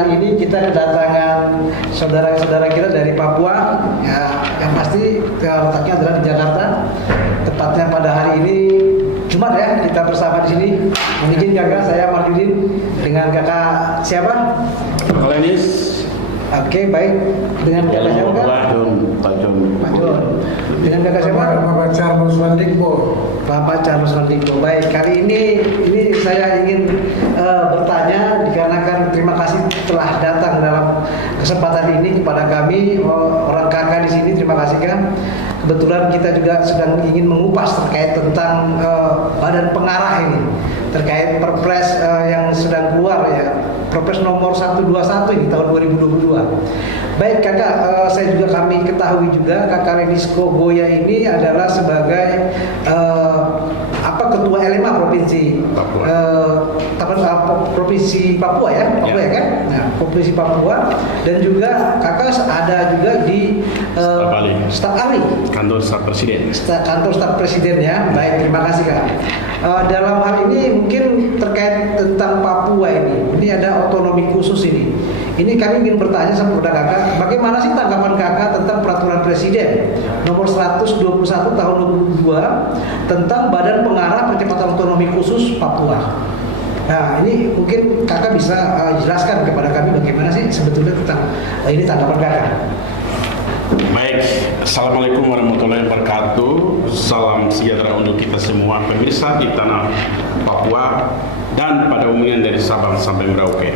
kali ini kita kedatangan saudara-saudara kita dari Papua, ya, yang pasti letaknya adalah di Jakarta. Tepatnya pada hari ini Jumat ya, kita bersama di sini. Mohon izin kakak, saya Marjudin dengan kakak siapa? Lenis. Oke, baik. Dengan kakak siapa kak? Pak John. Dengan kakak siapa? Bapak Charles Landingbo. Bapak Charles Landingbo. Baik, kali ini saya ingin bertanya dikarenakan terima kasih telah datang dalam kesempatan ini kepada kami orang kakak di sini. Terima kasih kan. Kebetulan kita juga sedang ingin mengupas terkait tentang badan pengarah ini, terkait Perpres yang sedang keluar ya, Perpres nomor 121 ini tahun 2022. Baik kakak, kami ketahui juga kakak Lenis Kogoya ini adalah sebagai ketua LMA provinsi Papua. Provinsi Papua ya, Papua ya kan? Nah, provinsi Papua, dan juga kakak ada juga di staf ahli Kantor Staf Presiden. Kantor Staf Presiden ya. Baik, terima kasih kak. Dalam hal ini mungkin terkait tentang Papua ini ada otonomi khusus ini. Ini kami ingin bertanya sama kepada kakak, bagaimana sih tanggapan kakak tentang peraturan Presiden nomor 121 tahun 2022 tentang Badan Pengarah Percepatan Otonomi Khusus Papua. Nah, ini mungkin kakak bisa jelaskan kepada kami bagaimana sih sebetulnya tentang ini tanggapan kakak. Baik, Assalamualaikum warahmatullahi wabarakatuh. Salam sejahtera untuk kita semua pemirsa di tanah Papua dan pada umumnya dari Sabang sampai Merauke.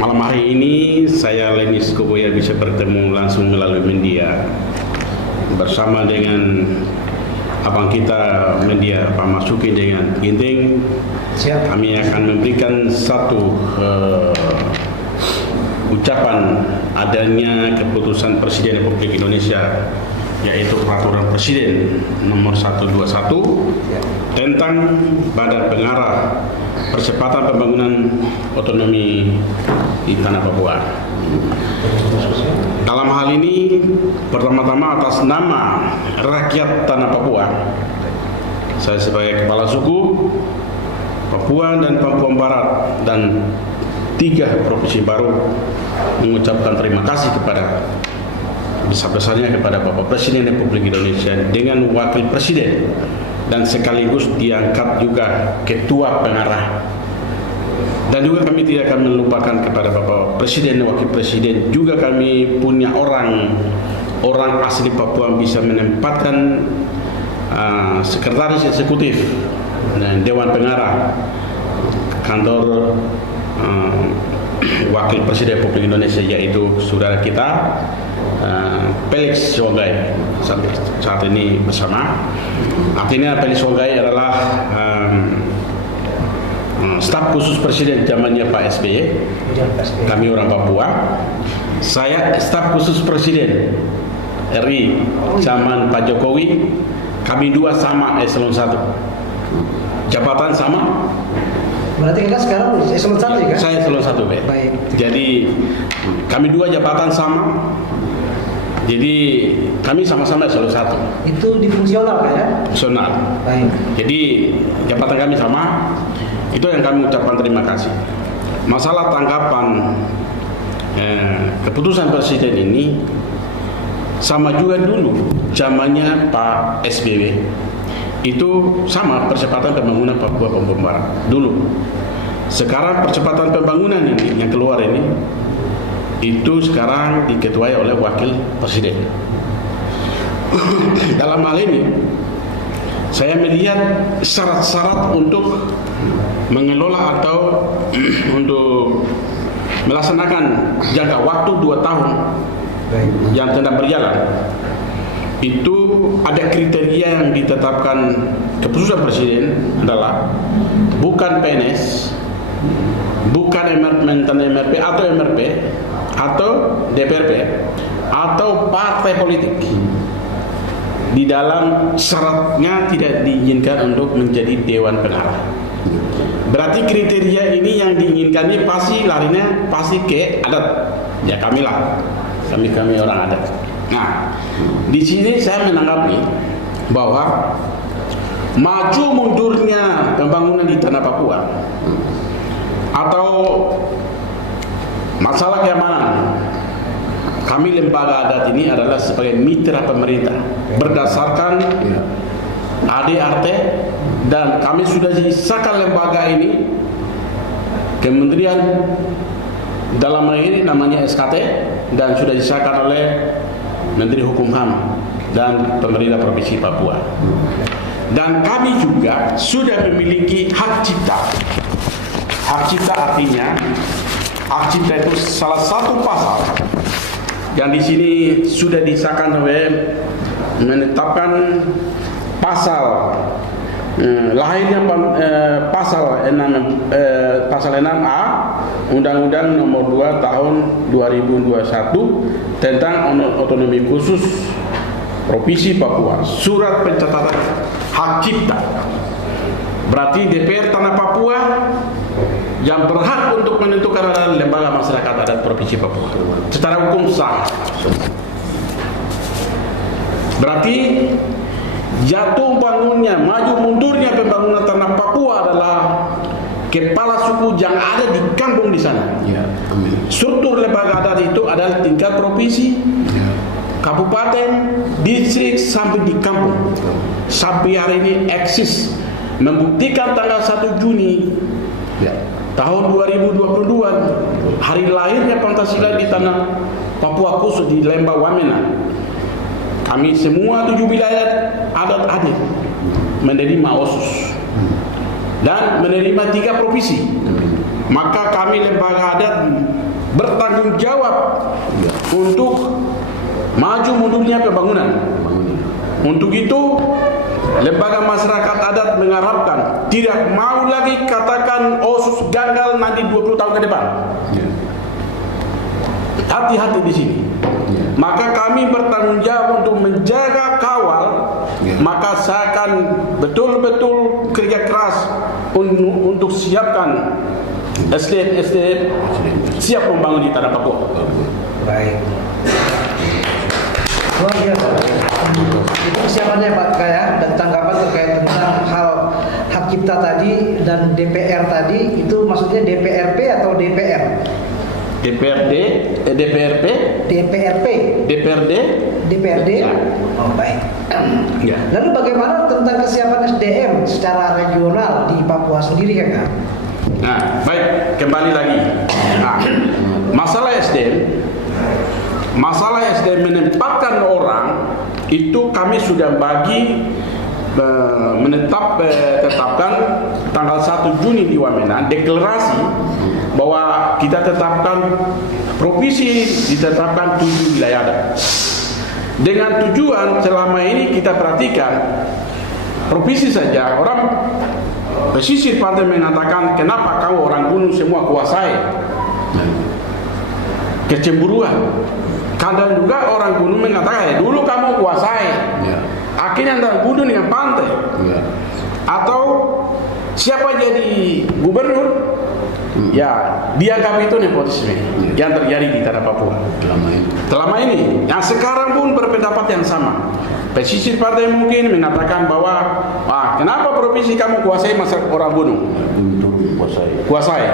Malam hari ini saya Lenis Kogoya bisa bertemu langsung melalui media bersama dengan abang kita media Pak Masuki dengan Ginting. Siap. Kami akan memberikan satu ucapan adanya keputusan Presiden Republik Indonesia, yaitu Peraturan Presiden nomor 121 tentang Badan Pengarah Percepatan Pembangunan Otonomi di Tanah Papua. Dalam hal ini pertama-tama atas nama rakyat Tanah Papua, saya sebagai Kepala Suku Papua dan Papua Barat dan 3 provinsi baru mengucapkan terima kasih kepada besar-besarnya kepada Bapak Presiden Republik Indonesia dengan Wakil Presiden dan sekaligus diangkat juga Ketua Pengarah. Dan juga kami tidak akan melupakan kepada Bapak Presiden dan Wakil Presiden, juga kami punya orang asli Papua bisa menempatkan sekretaris eksekutif dan Dewan Pengarah kantor Wakil Presiden Republik Indonesia, yaitu saudara kita Felix Sogai saat ini bersama. Artinya Felix Sogai adalah staf khusus Presiden zamannya Pak SBY. Kami orang Papua. Saya staf khusus Presiden RI zaman Pak Jokowi. Kami dua sama eselon 1. Jabatan sama. Berarti kakak sekarang eselon 1 ya kan? Saya eselon 1 B. Baik. Jadi kami dua jabatan sama. Jadi kami sama-sama eselon 1. Itu di fungsional kan ya? Fungsional. Baik. Jadi jabatan kami sama. Itu yang kami ucapkan terima kasih. Masalah tanggapan keputusan Presiden ini sama juga dulu zamannya Pak SBY. Itu sama percepatan pembangunan Papua Barat dulu. Sekarang percepatan pembangunan ini yang keluar ini itu sekarang diketuai oleh Wakil Presiden. Dalam hal ini saya melihat syarat-syarat untuk mengelola atau untuk melaksanakan jangka waktu 2 tahun yang sedang berjalan, itu ada kriteria yang ditetapkan keputusan Presiden adalah bukan PNS, bukan mantan MRP atau MRP atau DPRP atau partai politik. Di dalam syaratnya tidak diizinkan untuk menjadi Dewan Pengarah. Berarti kriteria ini yang diinginkan ini pasti larinya pasti ke adat. Ya kami orang adat. Nah, di sini saya menanggapi bahwa maju mundurnya pembangunan di tanah Papua atau masalah keamanan. Kami lembaga adat ini adalah sebagai mitra pemerintah berdasarkan ADART, dan kami sudah disahkan lembaga ini Kementerian dalam hal ini namanya SKT, dan sudah disahkan oleh Menteri Hukum HAM dan pemerintah Provinsi Papua. Dan kami juga sudah memiliki hak cipta. Hak cipta artinya, hak cipta itu salah satu pasal yang di sini sudah disahkan oleh menetapkan pasal lahirnya pasal 6A Undang-Undang Nomor 2 Tahun 2021 tentang otonomi khusus Provinsi Papua, surat pencatatan hak cipta. Berarti DPR Tanah Papua yang berhak untuk menentukan adalah lembaga masyarakat adat Provinsi Papua secara hukum sah. Berarti jatuh bangunnya, maju mundurnya pembangunan Tanah Papua adalah kepala suku yang ada di kampung di sana. Ya, amin. Struktur lembaga adat itu adalah tingkat provinsi, kabupaten, distrik sampai di kampung. Sampai hari ini eksis, membuktikan tanggal 1 Juni tahun 2022 hari lahirnya Pancasila di tanah Papua khusus di Lembah Wamena. Kami semua 7 wilayah adat hadir menerima OSUS dan menerima 3 provinsi. Maka kami lembaga adat bertanggung jawab untuk maju mundurnya pembangunan. Untuk itu lembaga masyarakat adat mengharapkan tidak mau lagi katakan OSUS gagal nanti 20 tahun ke depan. Hati-hati di sini. Maka kami bertanggung jawab untuk menjaga kawal. Maka saya akan betul-betul kerja keras untuk siapkan SDM siap membangun di tanah Papua. Baik. Luar biasa. Itu kesiapannya Pak Kaya, dan tanggapan terkait tentang hal hak cipta tadi dan DPR tadi, itu maksudnya DPRP atau DPR? DPRD, DPRP, DPRP, DPRD, DPRD. Ya. Oh baik. Ya. Lalu bagaimana tentang kesiapan SDM secara regional di Papua sendiri Kak? Nah, baik, kembali lagi. Nah, masalah SDM menempatkan orang itu kami sudah tetapkan tanggal 1 Juni di Wamena deklarasi bahwa kita tetapkan provinsi, ditetapkan 7 wilayah adat. Dengan tujuan selama ini kita perhatikan provinsi saja, orang pesisir pantai mengatakan kenapa kau orang gunung semua kuasai, kecemburuan. Kadang juga orang gunung mengatakan dulu kamu kuasai, akhirnya antara gunung dengan pantai, atau siapa jadi gubernur, ya dianggap itu nepotisme yang terjadi di tanah Papua selama ini. Yang sekarang pun berpendapat yang sama. Pesisir pantai mungkin mengatakan bahwa kenapa provinsi kamu kuasai masa orang gunung? Kuasai.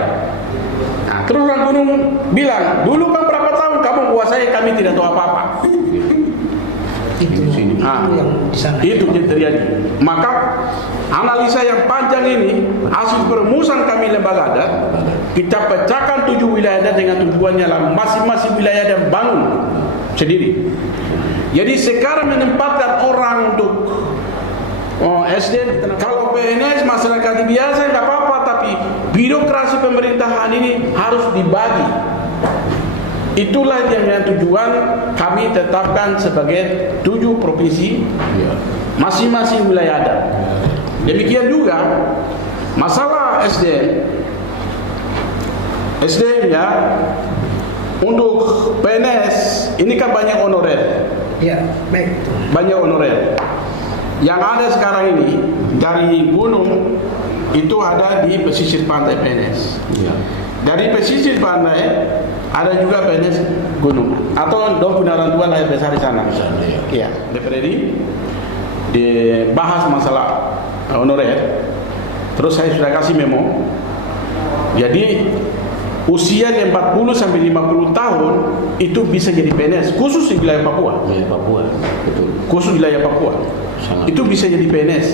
Nah, terus orang gunung bilang, dulu kan berapa tahun kamu kuasai, kami tidak tahu apa-apa. Itu yang terjadi. Maka analisa yang panjang ini hasil perumusan kami lembaga adat, kita pecahkan 7 wilayah adat dengan tujuannya lah masing-masing wilayah dan bangun sendiri. Jadi sekarang menempatkan orang untuk SDM, kalau PNS masyarakat biasa nggak apa-apa, tapi birokrasi pemerintahan ini harus dibagi. Itulah yang tujuan kami tetapkan sebagai 7 provinsi, masing-masing wilayah adat. Demikian juga masalah SDM ya, untuk PNS ini kan banyak honorer. Ya, baik. Banyak honorer. Yang ada sekarang ini dari gunung itu ada di pesisir pantai PNS. Dari pesisir pantai ada juga PNS gunung, atau dong punya orang tua lahir besar di sana. Iya. DPRD dibahas masalah honorer. Terus saya sudah kasih memo. Jadi usia 40 sampai 50 tahun itu bisa jadi PNS khusus di wilayah Papua. Wilayah Papua, betul. Khusus wilayah Papua. Sangat. Itu bisa jadi PNS.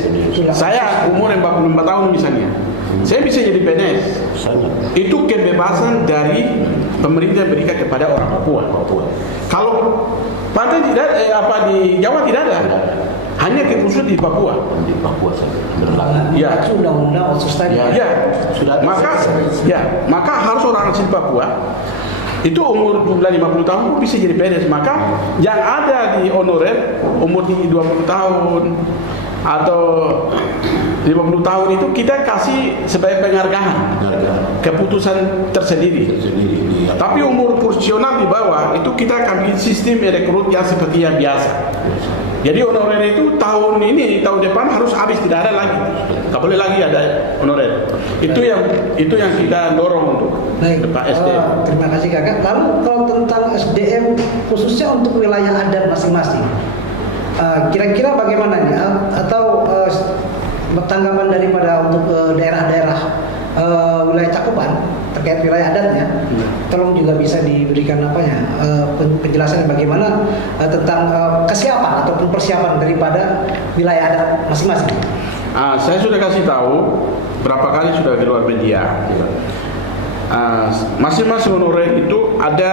Saya umur 44 tahun misalnya. Saya bisa jadi PNS. Sangat. Itu kebebasan dari pemerintah berikan kepada orang Papua. Papua. Kalau pantai tidak di Jawa tidak ada. Hanya khusus di Papua. Di Papua saja berlaku. Ya. Undang-undang otsus tadi. Ya. Sudah ada. Maka harus orang asli Papua itu umur jumlah 50 tahun bisa jadi PNS. Maka yang ada di honorer umur 20 tahun atau 50 tahun itu kita kasih sebagai penghargaan keputusan tersendiri. Tapi umur profesional di bawah itu kita akan bikin sistem rekrut yang seperti yang biasa. Jadi honorer itu tahun depan harus habis, tidak ada lagi. Tak boleh lagi ada honorer. Itu yang kita dorong untuk Pak SDM. Terima kasih kakak. Lalu kalau tentang SDM khususnya untuk wilayah adat masing-masing, kira-kira bagaimana nih? Atau tanggapan daripada untuk daerah-daerah wilayah cakupan terkait wilayah adatnya, tolong juga bisa diberikan penjelasan bagaimana tentang kesiapan ataupun persiapan daripada wilayah adat masing-masing. Saya sudah kasih tahu berapa kali sudah keluar media. Masing-masing honorer itu ada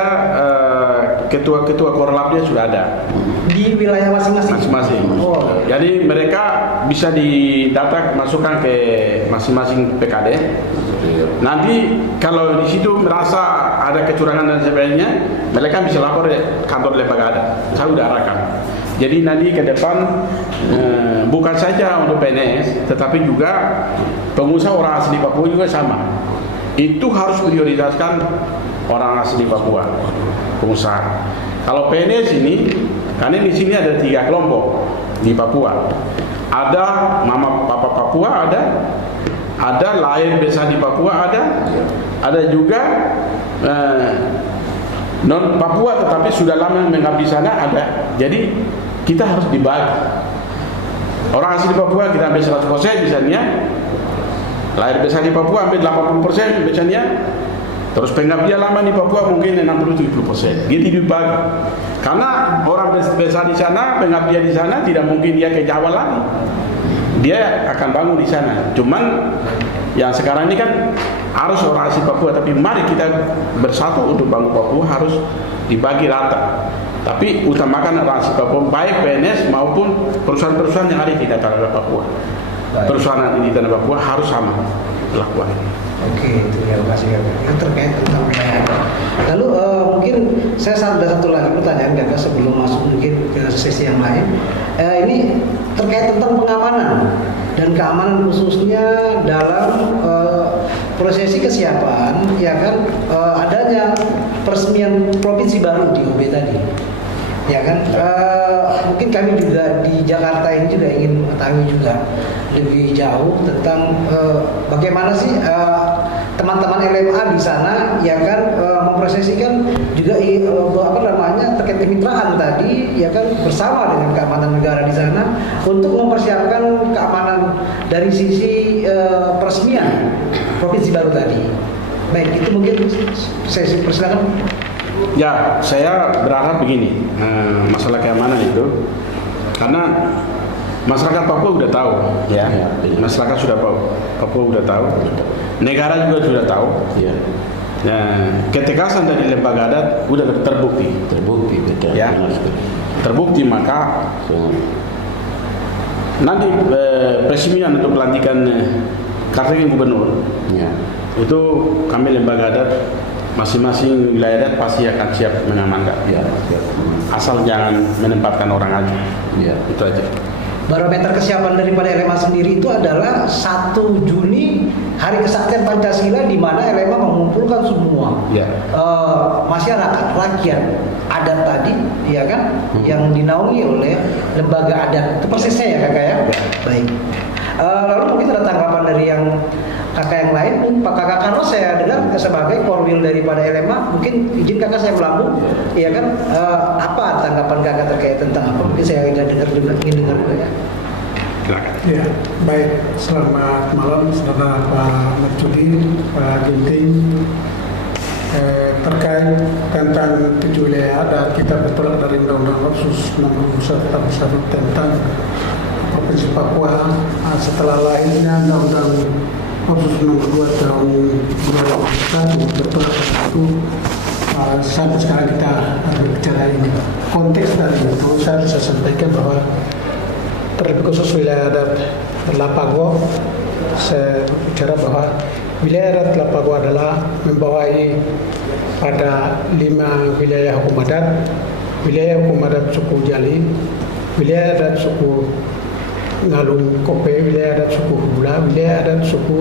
ketua-ketua korlapnya sudah ada di wilayah masing-masing. Oh. Jadi mereka bisa didata masukkan ke masing-masing PKD. Nanti kalau di situ merasa ada kecurangan dan sebagainya, mereka bisa lapor ke kantor lembaga adat. Saya sudah arahkan. Jadi nanti ke depan bukan saja untuk PNS, tetapi juga pengusaha orang asli Papua juga sama. Itu harus prioritaskan orang asli Papua, pengusaha. Kalau PNS ini, karena di sini ada 3 kelompok di Papua. Ada mama papa Papua, ada lahir besar di Papua, ada juga non Papua tetapi sudah lama mengabdi sana ada. Jadi kita harus dibagi. Orang asli Papua kita ambil 100% misalnya. Lahir besar di Papua ambil 80% misalnya. Terus pengabdian lama di Papua mungkin 60-70%. Gitu dibagi. Karena orang besar di sana, pengabdian di sana tidak mungkin dia ke Jawa lagi. Dia akan bangun di sana. Cuman yang sekarang ini kan harus orang asli Papua, tapi mari kita bersatu untuk bangun Papua harus dibagi rata. Tapi utamakan orang asli Papua, baik PNS maupun perusahaan-perusahaan yang ada di tanah Papua. Perusahaan di tanah Papua harus sama lakukan. Oke, terima kasih kakak. Itu terkait tentang wilayah adat. Lalu mungkin saya ada satu lagi pertanyaan kakak sebelum masuk mungkin ke sesi yang lain. Ini terkait tentang pengamanan dan keamanan khususnya dalam prosesi kesiapan, ya kan, adanya peresmian provinsi baru di UB tadi. Ya kan, mungkin kami juga di Jakarta ini juga ingin mengetahui juga lebih jauh tentang bagaimana sih teman-teman LMA di sana, ya kan, memprosesikan juga terkait kemitraan tadi, ya kan, bersama dengan keamanan negara di sana untuk mempersiapkan keamanan dari sisi peresmian provinsi baru tadi. Baik, itu mungkin saya persilakan. Ya, saya berharap begini, masalah keamanan itu, karena masyarakat Papua sudah tahu, ya, masyarakat Papua sudah tahu, negara juga sudah tahu, ya. Nah, ketegasan dari lembaga adat sudah terbukti, betul, ya, terbukti. Maka nanti peresmian untuk pelantikan Kartini gubernur, ya, itu kami lembaga adat masing-masing wilayah adat pasti akan siap mengamankan, ya, asal jangan menempatkan orang aja, ya, itu aja. Barometer kesiapan daripada LMA sendiri itu adalah 1 Juni Hari Kesaktian Pancasila, di mana LMA mengumpulkan semua, ya, masyarakat, rakyat adat tadi, ya kan, yang dinaungi oleh lembaga adat. Itu persisnya ya kakak ya? Baik. Lalu mungkin ada tanggapan dari yang kakak yang lain. Pak Kakak Carlos saya dengar sebagai korwil daripada LMA, mungkin izin kakak saya melambung, ya kan, apa tanggapan kakak terkait tentang apa? Mungkin saya ingin dengar juga ya. Ya, baik. Selamat malam, saudara Pak Mercudi, Pak Ginting. terkait tentang 7 wilayah adat, kita bertolak dari Undang-Undang Otsus 61 tentang Provinsi Papua. Setelah lahirnya Undang-Undang Otsus nomor 2 tahun 2001 bertolak dari itu, sampai sekarang kita berbicara ini. Konteks dari itu saya bisa sampaikan bahwa terlebih khusus wilayah adat Lapago, saya bicara bahwa wilayah adat Lapago adalah membawahi pada 5 wilayah hukum adat, wilayah hukum adat suku Jali, wilayah adat suku Ngalung Kope, wilayah adat suku Hubula, wilayah adat suku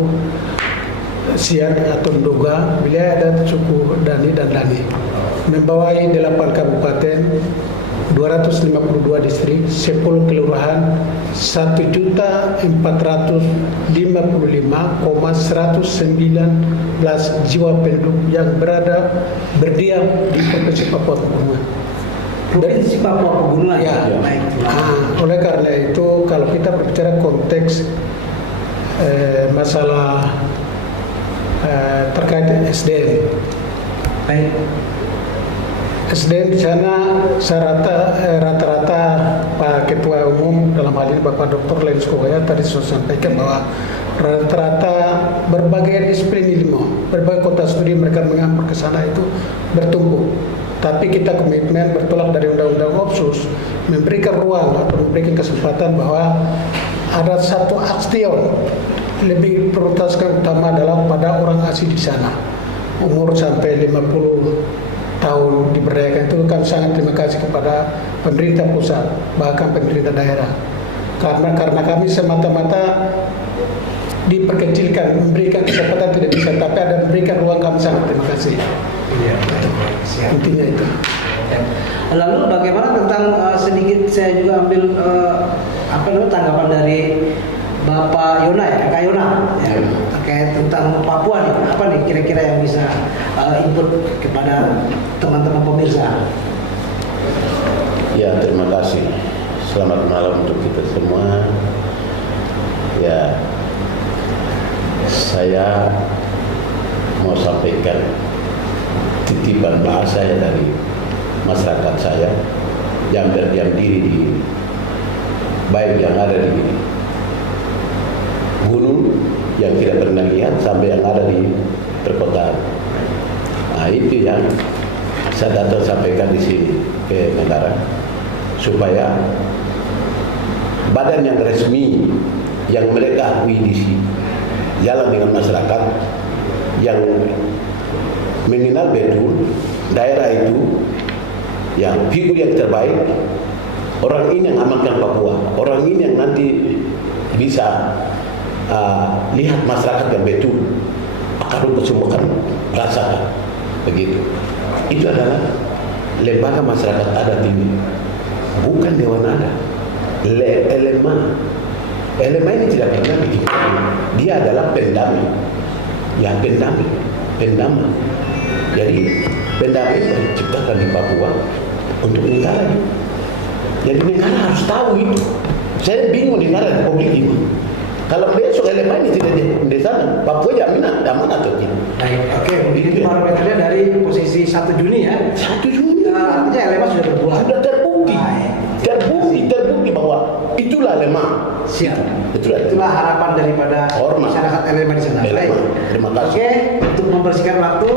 Siak atau Nduga, wilayah adat suku Dani dan Dani. Membawahi 8 kabupaten, 252 distrik, 10 kelurahan, 1.455,119 jiwa penduduk yang berdiam di Provinsi Papua Pegunungan. Provinsi Papua Pegunungan. Ya. Baik. Oleh karena itu, kalau kita berbicara konteks masalah terkait SDM, Baik. SDM di sana rata-rata Pak Ketua Umum dalam hal ini Bapak Dr. Lensko Waya tadi sudah sampaikan bahwa rata-rata berbagai disiplin ilmu, berbagai kota studi mereka mengampur ke sana itu bertumbuh. Tapi kita komitmen bertolak dari Undang-Undang Otsus memberikan ruang atau memberikan kesempatan bahwa ada satu action lebih prioritaskan utama adalah pada orang asli di sana. Umur sampai 50 tahun diberdayakan itu kan sangat terima kasih kepada pemerintah pusat bahkan pemerintah daerah karena kami semata-mata diperkecilkan, memberikan kesempatan tidak bisa, tapi ada memberikan ruang, kami sangat terima kasih. Iya, siap. Intinya itu. Lalu bagaimana tentang sedikit saya juga ambil tanggapan dari Bapak Yona ya, Kak Yona ya, terkait tentang Papua nih, apa nih kira-kira yang bisa input kepada teman-teman pemirsa? Ya, terima kasih. Selamat malam untuk kita semua. Ya, saya mau sampaikan titipan bahasa ya dari masyarakat saya yang berdiam diri di baik yang ada di gunung yang tidak pernah lihat sampai yang ada di perkotaan. Nah, itu yang saya datang sampaikan di sini ke negara supaya badan yang resmi yang mereka akui di sini jalan dengan masyarakat yang mengenal betul daerah itu yang figur yang terbaik, orang ini yang amankan Papua, orang ini yang nanti bisa lihat masyarakat yang betul akan kesembuhan rasakan begitu. Itu adalah lembaga masyarakat adat ini, bukan dewan adat. Elema ini tidak pernah diciptakan, dia adalah pendamai, ya pendamai. Jadi pendamai itu diciptakan di Papua untuk negara. Jadi negara harus tahu itu. Saya bingung negara republik ini. Kalau besok elema ini tidak di sana, Papua jaminan aman atau tidak? Baik, oke. Ini parameternya dari posisi 1 Juni ya. 1 Juni. Artinya elema sudah berbulan. Sudah terbukti bahwa itulah elema. Siap. Itulah harapan daripada masyarakat elema di sana. Baik. Terima kasih. Oke, untuk membersihkan waktu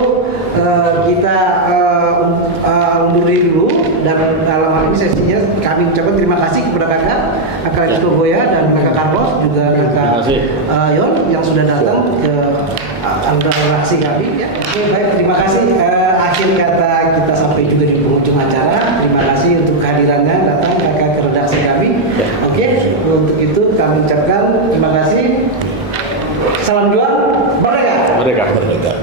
kita undur diri dulu dan dalam hal ini sesinya kami ucapkan terima kasih kepada kakak Lensko Goya dan kakak Carlos juga kakak Yon yang sudah datang ke interaksi kami. Ya. Oke, baik, terima kasih. Akhir kata kita sampai juga di penghujung acara. Terima kasih untuk kehadirannya datang kakak ke redaksi kami. Oke, untuk itu kami ucapkan terima kasih. Salam juang, merdeka. Merdeka.